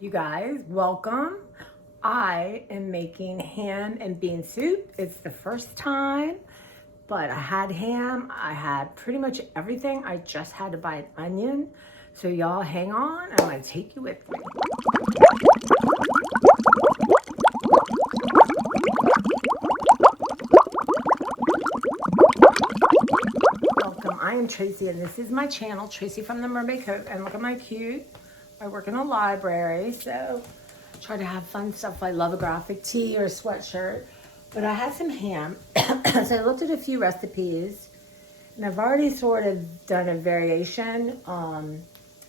You guys, welcome. I am making ham and bean soup. It's the first time, but I had ham. I had pretty much everything. I just had to buy an onion. So y'all hang on. I'm gonna take you with me. Welcome. I am Tracy and this is my channel, Tracy from the Mermaid Cove. And look at my cute. I work in a library, so try to have fun stuff. I love a graphic tee or a sweatshirt. But I had some ham, so I looked at a few recipes, and I've already sort of done a variation.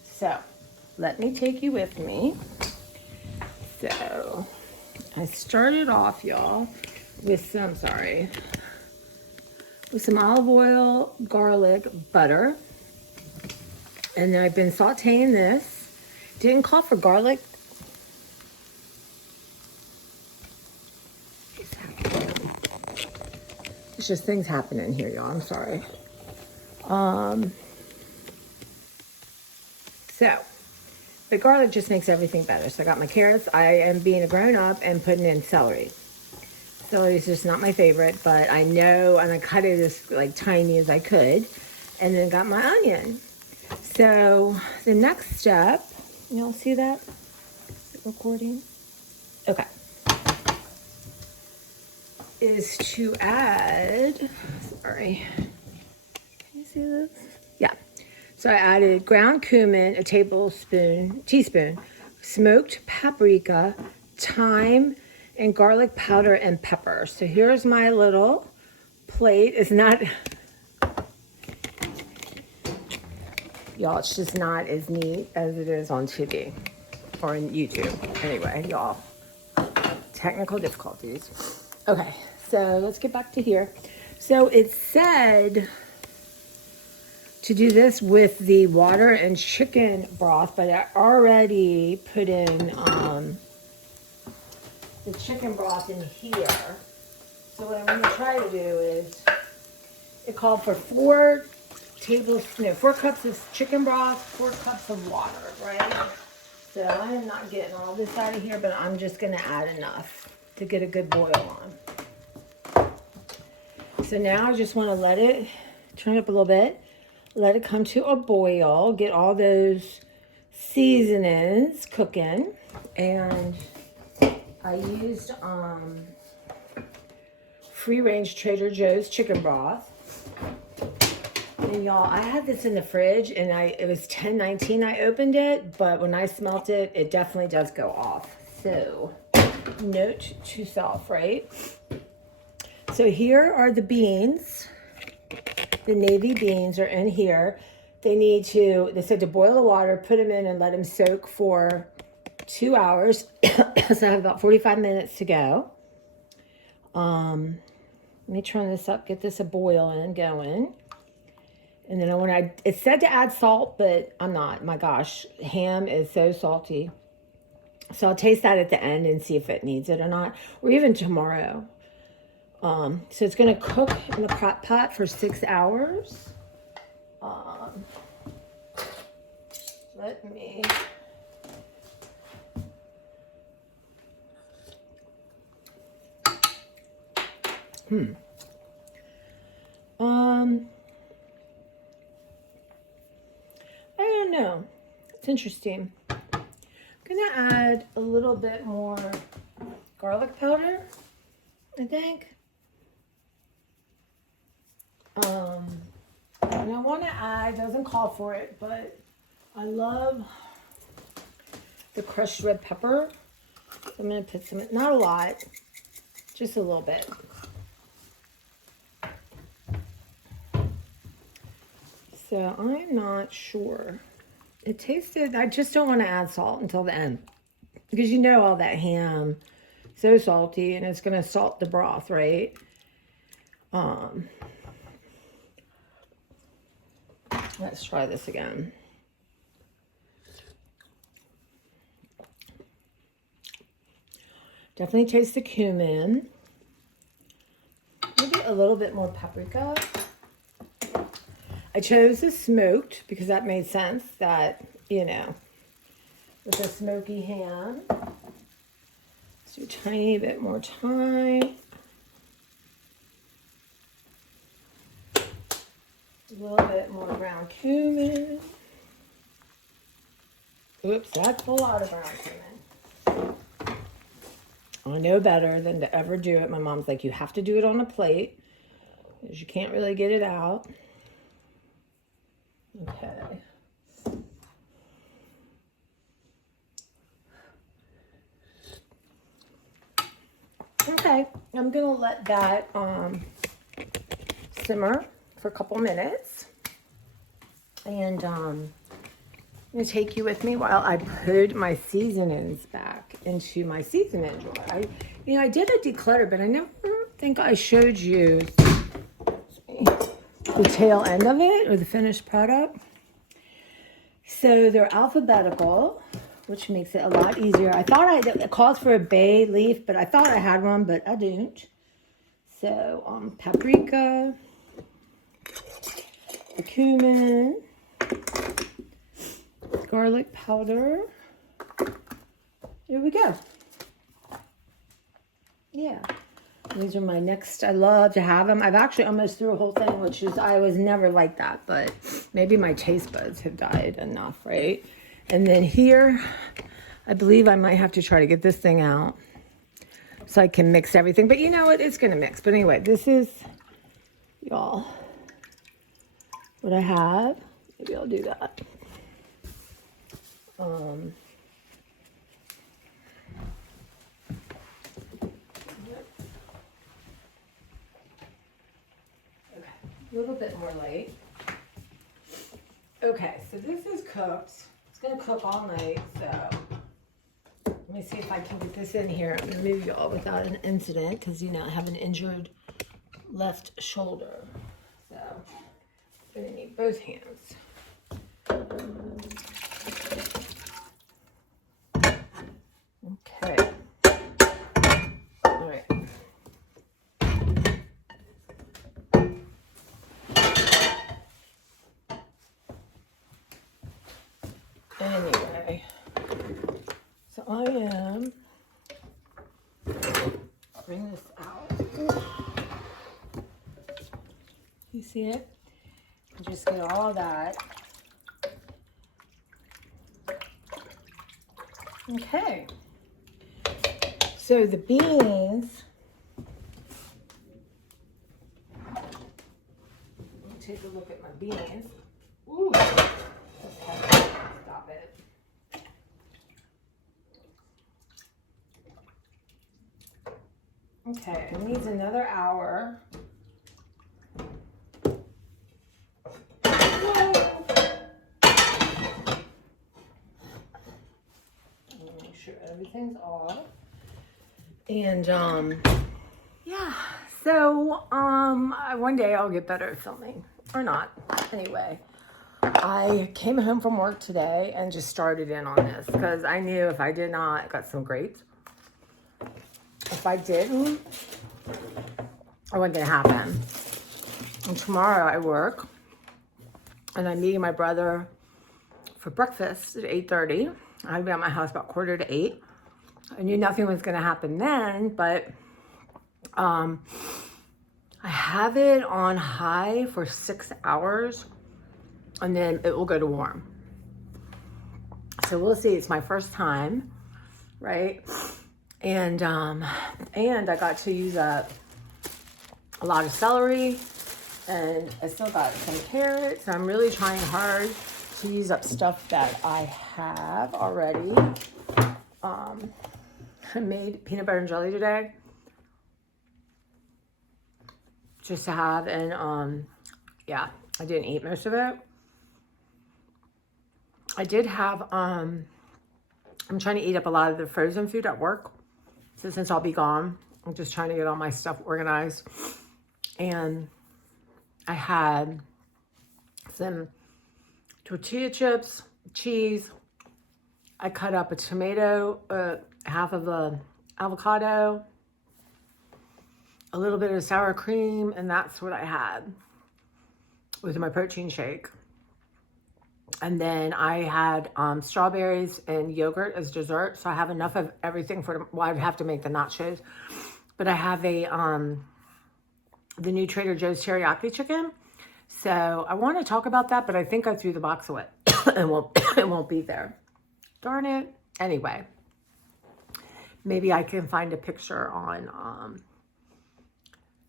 So let me take you with me. So I started off, y'all, with some olive oil, garlic, butter, and then I've been sauteing this. Didn't call for garlic. It's just things happening here, y'all. I'm sorry. So, the garlic just makes everything better. So I got my carrots. I am being a grown up and putting in celery. Celery is just not my favorite, but I know I'm gonna cut it as like tiny as I could. And then got my onion. So the next step, y'all see that? Is it recording? Okay. Is to add, sorry, can you see this? Yeah. So I added ground cumin, a teaspoon, smoked paprika, thyme, and garlic powder and pepper. So here's my little plate. It's not, y'all, it's just not as neat as it is on TV or in YouTube. Anyway, y'all, technical difficulties. Okay, so let's get back to here. So it said to do this with the water and chicken broth, but I already put in the chicken broth in here. So what I'm going to try to do is, it called for 4 cups of chicken broth, 4 cups of water, right? So I am not getting all this out of here, but I'm just going to add enough to get a good boil on. So now I just want to let it turn it up a little bit. Let it come to a boil, get all those seasonings cooking, and I used free-range Trader Joe's chicken broth. And y'all, I had this in the fridge, and it was $10.19 I opened it, but when I smelt it, it definitely does go off. So, note to self, right? So here are the beans. The navy beans are in here. They said to boil the water, put them in and let them soak for 2 hours. So I have about 45 minutes to go. Let me turn this up, get this a boil in going. And then it said to add salt, but I'm not. My gosh, ham is so salty. So I'll taste that at the end and see if it needs it or not, or even tomorrow. So it's going to cook in the crock pot for 6 hours. Let me... I don't know. It's interesting. I'm going to add a little bit more garlic powder, I think. And I want to add, doesn't call for it, but I love the crushed red pepper. So I'm going to put some, not a lot, just a little bit. So I'm not sure. It tasted, I just don't want to add salt until the end. Because you know all that ham, so salty, and it's going to salt the broth, right? Let's try this again. Definitely taste the cumin. Maybe a little bit more paprika. I chose the smoked because that made sense that, it with a smoky ham. Let's do a tiny bit more thyme. A little bit more ground cumin. Oops, that's a lot of ground cumin. I know better than to ever do it. My mom's like, you have to do it on a plate because you can't really get it out. Okay. Okay, I'm gonna let that simmer for a couple minutes, and I'm gonna take you with me while I put my seasonings back into my seasoning jar. I did a declutter, but I never think I showed you the tail end of it or the finished product. So they're alphabetical, which makes it a lot easier. I thought it calls for a bay leaf, but I thought I had one, but I didn't. So paprika, the cumin, garlic powder. There we go. Yeah. These are my next. I love to have them. I've actually almost threw a whole thing, which is, I was never like that, but maybe my taste buds have died enough, right? And then here, I believe I might have to try to get this thing out so I can mix everything. But you know what? It's going to mix. But anyway, this is, y'all, what I have. Maybe I'll do that. A little bit more light. Okay, so this is cooked. It's gonna cook all night, so let me see if I can get this in here. I'm gonna move y'all without an incident because, I have an injured left shoulder. So I'm gonna need both hands. Okay. All right. Anyway, so I am, bring this out. You see it? Just get all that. Okay. So the beans, let me take a look at my beans. Ooh. Okay. Stop it. Okay, it needs another hour. Make sure everything's off. And yeah, so one day I'll get better at filming, or not. Anyway, I came home from work today and just started in on this because I knew if I did not, I got some grapes. If I didn't, it wasn't gonna happen. And tomorrow I work, and I'm meeting my brother for breakfast at 8:30. I'll be at my house about 7:45. I knew nothing was gonna happen then, but I have it on high for 6 hours, and then it will go to warm. So we'll see. It's my first time, right? And I got to use up a lot of celery, and I still got some carrots. I'm really trying hard to use up stuff that I have already. I made peanut butter and jelly today just to have, and yeah, I didn't eat most of it. I did have, I'm trying to eat up a lot of the frozen food at work. So since I'll be gone, I'm just trying to get all my stuff organized. And I had some tortilla chips, cheese. I cut up a tomato, half of a avocado, a little bit of sour cream, and that's what I had with my protein shake. And then I had strawberries and yogurt as dessert. So I have enough of everything for, well, I'd have to make the nachos. But I have the new Trader Joe's teriyaki chicken. So I want to talk about that, but I think I threw the box away. It won't be there. Darn it. Anyway, maybe I can find a picture on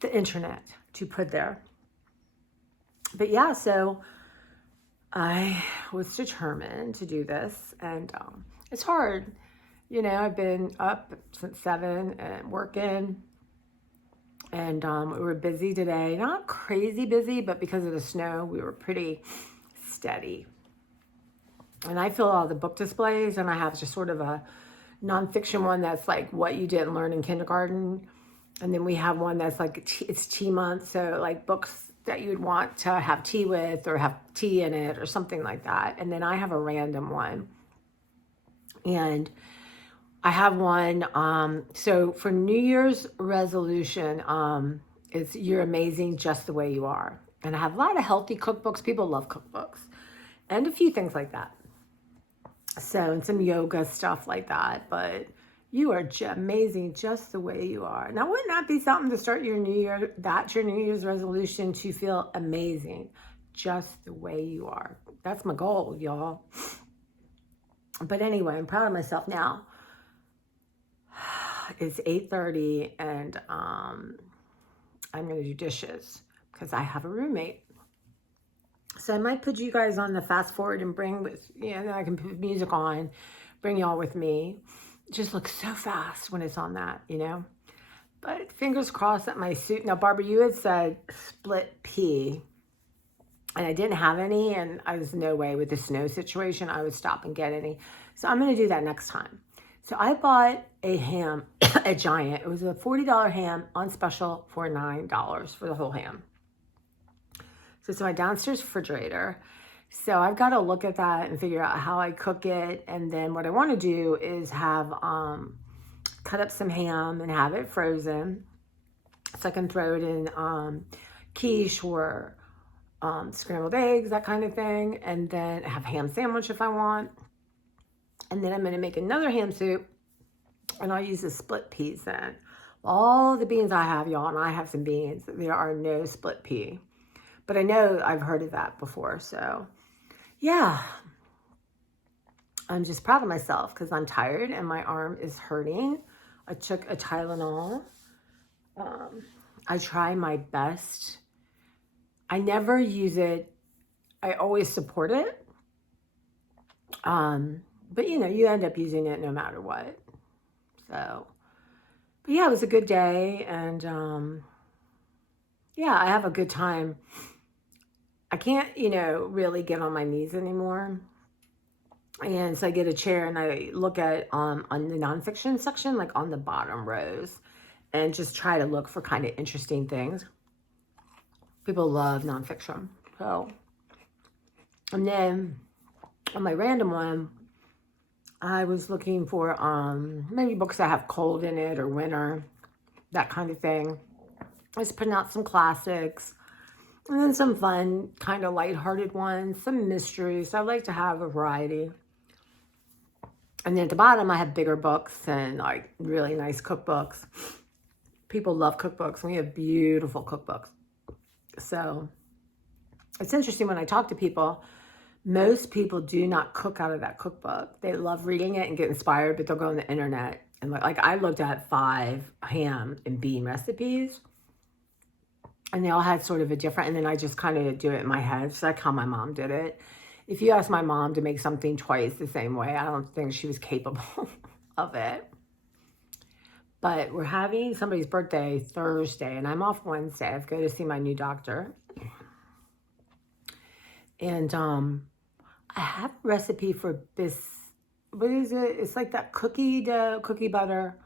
the internet to put there. But yeah, so I was determined to do this, and it's hard. You know, I've been up since 7 and working, and we were busy today. Not crazy busy, but because of the snow, we were pretty steady. And I fill all the book displays, and I have just sort of a nonfiction one that's like what you didn't learn in kindergarten. And then we have one that's like, it's tea month, so like books that you would want to have tea with or have tea in it or something like that. And then I have a random one. And I have one, so for New Year's resolution, it's you're amazing just the way you are. And I have a lot of healthy cookbooks. People love cookbooks. And a few things like that. So, and some yoga stuff like that. But you are amazing just the way you are. Now, wouldn't that be something to start your New Year? That's your New Year's resolution, to feel amazing just the way you are. That's my goal, y'all. But anyway, I'm proud of myself now. It's 8:30 and I'm going to do dishes because I have a roommate. So I might put you guys on the fast forward and bring with, I can put music on, bring y'all with me. It just looks so fast when it's on that, But fingers crossed that my soup. Now, Barbara, you had said split pea, and I didn't have any, and I was no way with the snow situation, I would stop and get any. So I'm going to do that next time. So I bought a ham, a giant. It was a $40 ham on special for $9 for the whole ham. So it's my downstairs refrigerator. So I've got to look at that and figure out how I cook it. And then what I want to do is have cut up some ham and have it frozen, so I can throw it in quiche or scrambled eggs, that kind of thing. And then have ham sandwich if I want. And then I'm going to make another ham soup, and I'll use the split peas then. All the beans I have, y'all, and I have some beans, there are no split pea. But I know I've heard of that before, so yeah. I'm just proud of myself because I'm tired and my arm is hurting. I took a Tylenol. I try my best. I never use it. I always support it. But you end up using it no matter what. So, but yeah, it was a good day. And yeah, I have a good time. I can't, really get on my knees anymore. And so I get a chair and I look at on the nonfiction section, like on the bottom rows, and just try to look for kind of interesting things. People love nonfiction. So, and then on my random one, I was looking for maybe books that have cold in it or winter, that kind of thing. I was putting out some classics. And then some fun, kind of lighthearted ones, some mysteries. I like to have a variety. And then at the bottom, I have bigger books and like really nice cookbooks. People love cookbooks. We have beautiful cookbooks. So it's interesting when I talk to people, most people do not cook out of that cookbook. They love reading it and get inspired, but they'll go on the internet. And like I looked at 5 ham and bean recipes. And they all had sort of a different, and then I just kind of do it in my head. It's like how my mom did it. If you ask my mom to make something twice the same way, I don't think she was capable of it. But we're having somebody's birthday Thursday, and I'm off Wednesday. I have to go to see my new doctor. And I have a recipe for what is it? It's like that cookie butter,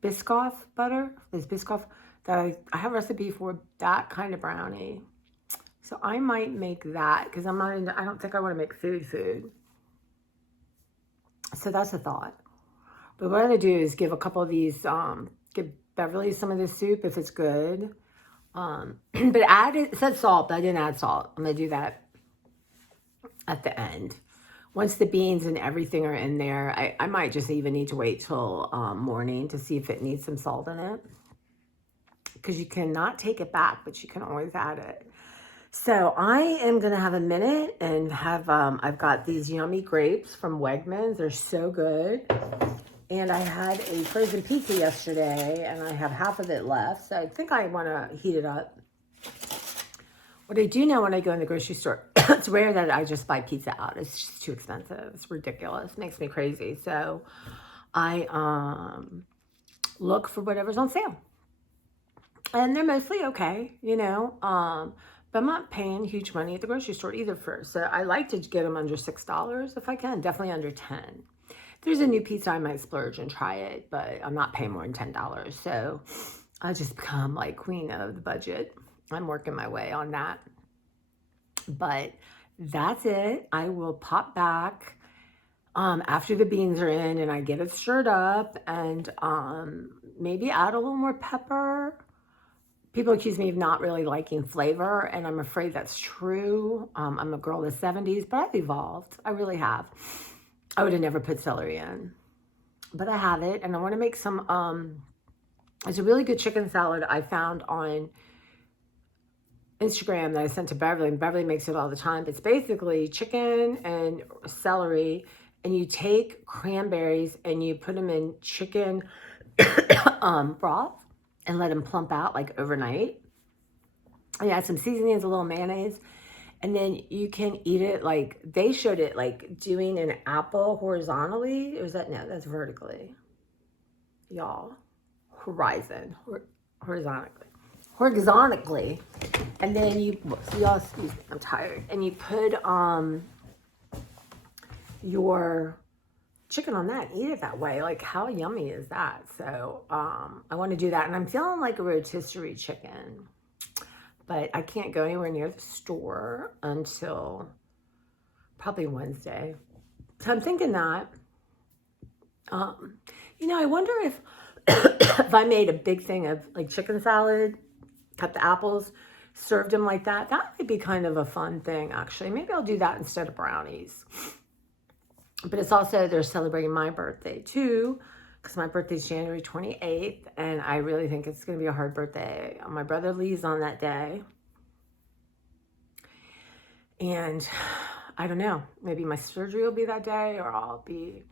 Biscoff butter. There's Biscoff. That I have a recipe for that kind of brownie. So I might make that because I don't think I want to make food. So that's a thought. But what I'm going to do is give a couple of these, give Beverly some of this soup if it's good. But it said salt, but I didn't add salt. I'm going to do that at the end. once the beans and everything are in there, I might just even need to wait till morning to see if it needs some salt in it. Because you cannot take it back, but you can always add it. So I am going to have a minute and have, I've got these yummy grapes from Wegmans. They're so good. And I had a frozen pizza yesterday, and I have half of it left. So I think I want to heat it up. What I do know when I go in the grocery store, it's rare that I just buy pizza out. It's just too expensive. It's ridiculous. It makes me crazy. So I look for whatever's on sale. And they're mostly okay, you know. But I'm not paying huge money at the grocery store either So I like to get them under $6 if I can. Definitely under 10. If there's a new pizza, I might splurge and try it. But I'm not paying more than $10. So I just become like queen of the budget. I'm working my way on that. But that's it. I will pop back after the beans are in and I get it stirred up and maybe add a little more pepper. People accuse me of not really liking flavor, and I'm afraid that's true. I'm a girl of the 70s, but I've evolved. I really have. I would have never put celery in, but I have it, and I want to make some, it's a really good chicken salad I found on Instagram that I sent to Beverly, and Beverly makes it all the time. It's basically chicken and celery, and you take cranberries and you put them in chicken broth and let them plump out like overnight. And add some seasonings, a little mayonnaise, and then you can eat it like they showed it, like doing an apple horizontally. Or was that, no, that's vertically, y'all. Horizontally, and then you, so y'all, excuse me, I'm tired. And you put your chicken on that and eat it that way. Like, how yummy is that? So I want to do that, and I'm feeling like a rotisserie chicken, but I can't go anywhere near the store until probably Wednesday. So I'm thinking that, you know, I wonder if if I made a big thing of like chicken salad, cut the apples, served them like that, that might be kind of a fun thing, actually. Maybe I'll do that instead of brownies. But it's also, they're celebrating my birthday too, because my birthday's January 28th, and I really think it's going to be a hard birthday. My brother leaves on that day. And I don't know, maybe my surgery will be that day, or I'll be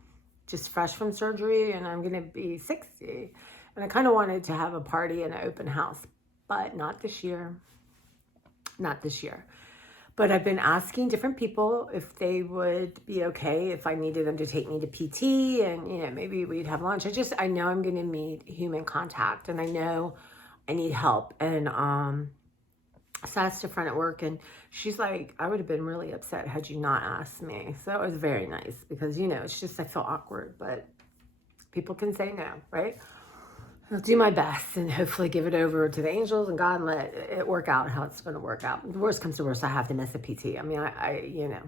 just fresh from surgery and I'm going to be 60. And I kind of wanted to have a party and an open house, but not this year. Not this year. But I've been asking different people if they would be okay if I needed them to take me to PT, and, you know, maybe we'd have lunch. I know I'm going to need human contact, and I know I need help. And so I asked a friend at work, and she's like, I would have been really upset had you not asked me. So it was very nice, because, you know, it's just, I feel awkward, but people can say no, right? I'll do my best and hopefully give it over to the angels and God and let it work out how it's going to work out. The worst comes to worst, I have to miss a PT. I mean, I you know,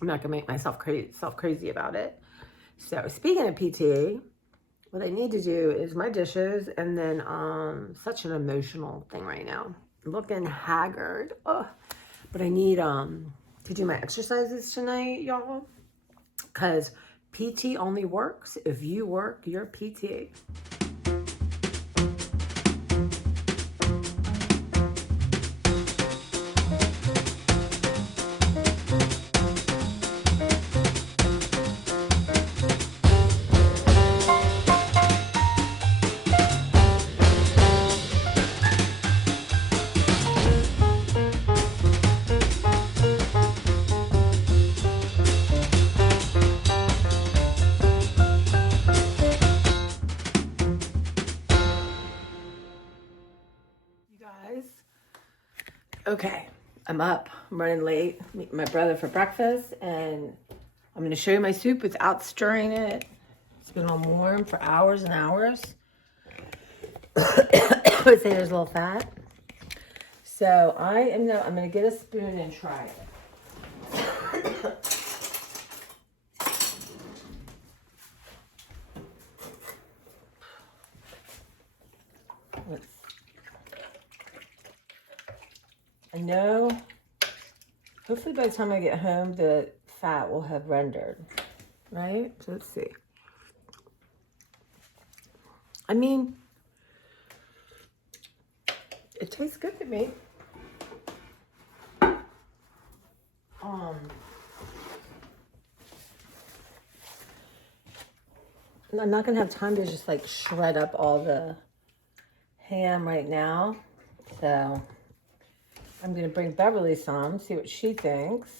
I'm not going to make myself crazy about it. So speaking of PT, what I need to do is my dishes, and then such an emotional thing right now. I'm looking haggard. Ugh. But I need to do my exercises tonight, y'all, because PT only works if you work your PT. Guys, okay, I'm up. I'm running late. Meeting my brother for breakfast, and I'm going to show you my soup without stirring it. It's been on warm for hours and hours. I would say there's a little fat. So I'm going to get a spoon and try it. I know, hopefully by the time I get home, the fat will have rendered, right? So let's see. I mean, it tastes good to me. I'm not gonna have time to just like shred up all the ham right now. So I'm gonna bring Beverly some, see what she thinks.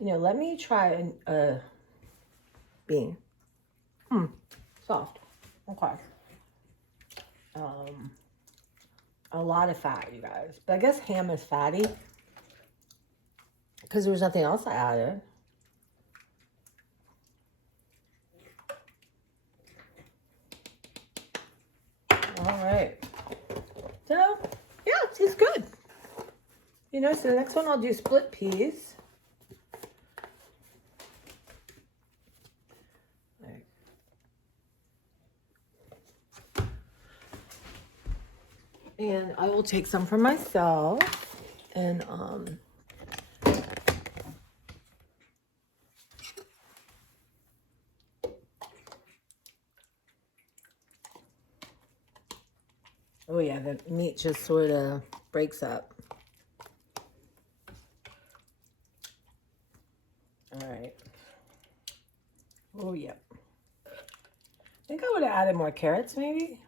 You know, let me try a bean. Soft. Okay. A lot of fat, you guys. But I guess ham is fatty because there was nothing else I added. All right. So, yeah, it tastes good. You know, so the next one I'll do split peas. And I will take some for myself. And, oh yeah, the meat just sort of breaks up. All right. Oh, yeah. I think I would have added more carrots, maybe.